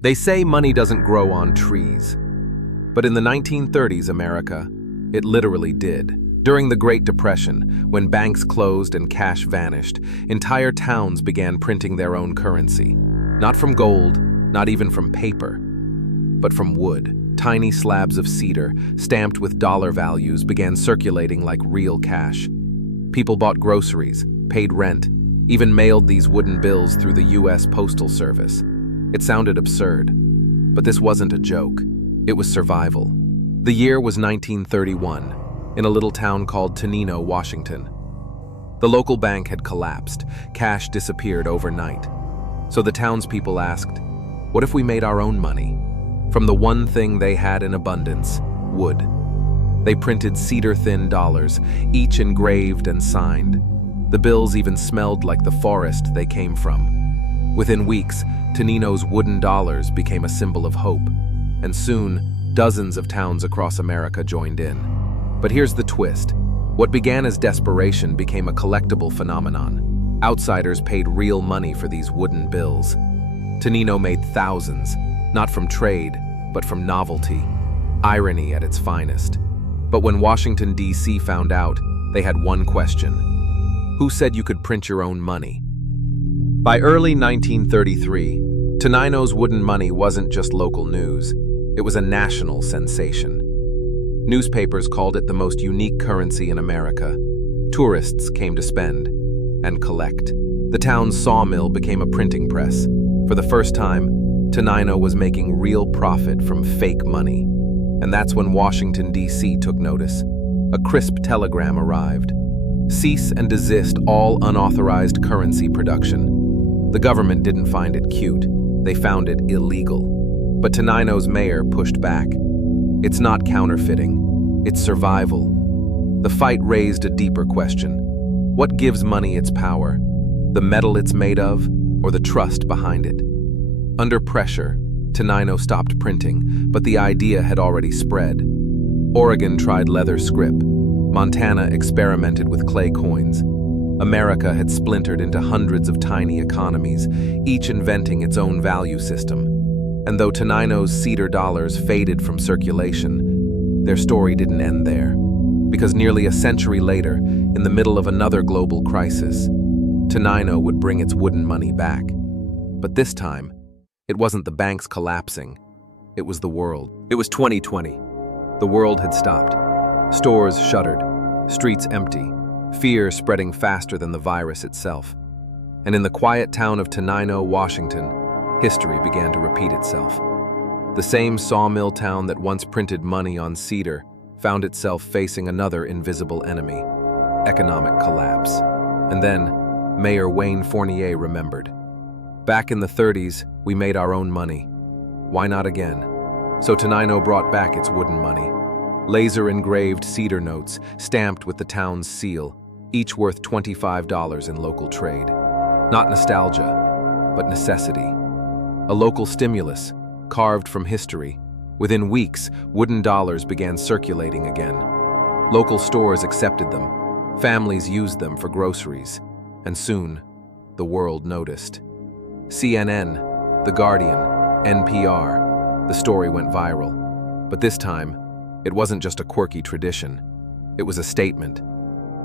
They say money doesn't grow on trees. But in the 1930s America, it literally did. During the Great Depression, when banks closed and cash vanished, entire towns began printing their own currency. Not from gold, not even from paper, but from wood. Tiny slabs of cedar, stamped with dollar values, began circulating like real cash. People bought groceries, paid rent, even mailed these wooden bills through the U.S. Postal Service. It sounded absurd, but this wasn't a joke. It was survival. The year was 1931, in a little town called Tenino, Washington. The local bank had collapsed. Cash disappeared overnight. So the townspeople asked, what if we made our own money? From the one thing they had in abundance, wood. They printed cedar-thin dollars, each engraved and signed. The bills even smelled like the forest they came from. Within weeks, Tenino's wooden dollars became a symbol of hope, and soon, dozens of towns across America joined in. But here's the twist. What began as desperation became a collectible phenomenon. Outsiders paid real money for these wooden bills. Tenino made thousands, not from trade, but from novelty. Irony at its finest. But when Washington, D.C. found out, they had one question. Who said you could print your own money? By early 1933, Tenino's wooden money wasn't just local news. It was a national sensation. Newspapers called it the most unique currency in America. Tourists came to spend and collect. The town's sawmill became a printing press. For the first time, Tenino was making real profit from fake money. And that's when Washington, D.C. took notice. A crisp telegram arrived. Cease and desist all unauthorized currency production. The government didn't find it cute. They found it illegal. But Tenino's mayor pushed back. It's not counterfeiting. It's survival. The fight raised a deeper question. What gives money its power? The metal it's made of, or the trust behind it? Under pressure, Tenino stopped printing, but the idea had already spread. Oregon tried leather scrip. Montana experimented with clay coins. America had splintered into hundreds of tiny economies, each inventing its own value system. And though Tenino's cedar dollars faded from circulation, their story didn't end there. Because nearly a century later, in the middle of another global crisis, Tenino would bring its wooden money back. But this time, it wasn't the banks collapsing. It was the world. It was 2020. The world had stopped. Stores shuttered, streets empty, fear spreading faster than the virus itself. And in the quiet town of Tenino, Washington, history began to repeat itself. The same sawmill town that once printed money on cedar found itself facing another invisible enemy, economic collapse. And then, Mayor Wayne Fournier remembered. Back in the 30s, we made our own money. Why not again? So Tenino brought back its wooden money. Laser-engraved cedar notes, stamped with the town's seal, each worth $25 in local trade. Not nostalgia, but necessity. A local stimulus, carved from history. Within weeks, wooden dollars began circulating again. Local stores accepted them. Families used them for groceries. And soon, the world noticed. CNN, The Guardian, NPR, the story went viral. But this time, it wasn't just a quirky tradition. It was a statement.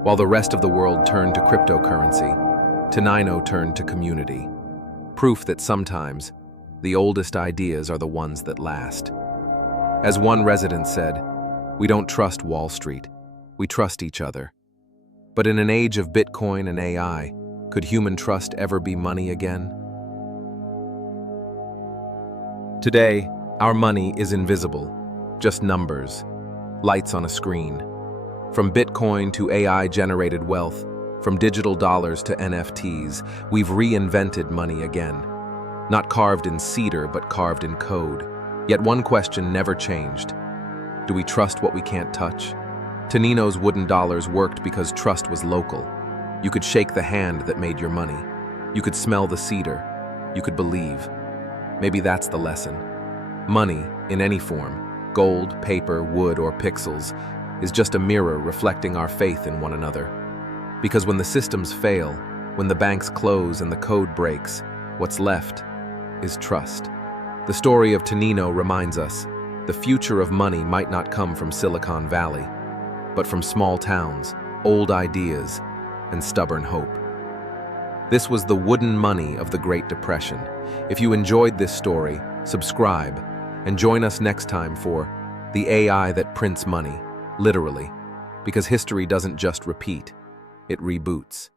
While the rest of the world turned to cryptocurrency, Tenino turned to community. Proof that sometimes, the oldest ideas are the ones that last. As one resident said, we don't trust Wall Street, we trust each other. But in an age of Bitcoin and AI, could human trust ever be money again? Today, our money is invisible, just numbers, lights on a screen. From Bitcoin to AI-generated wealth, from digital dollars to NFTs, we've reinvented money again. Not carved in cedar, but carved in code. Yet one question never changed. Do we trust what we can't touch? Tenino's wooden dollars worked because trust was local. You could shake the hand that made your money. You could smell the cedar. You could believe. Maybe that's the lesson. Money, in any form, gold, paper, wood, or pixels, is just a mirror reflecting our faith in one another. Because when the systems fail, when the banks close and the code breaks, what's left is trust. The story of Tenino reminds us the future of money might not come from Silicon Valley, but from small towns, old ideas, and stubborn hope. This was the wooden money of the Great Depression. If you enjoyed this story, subscribe and join us next time for the AI that prints money, literally, because history doesn't just repeat, it reboots.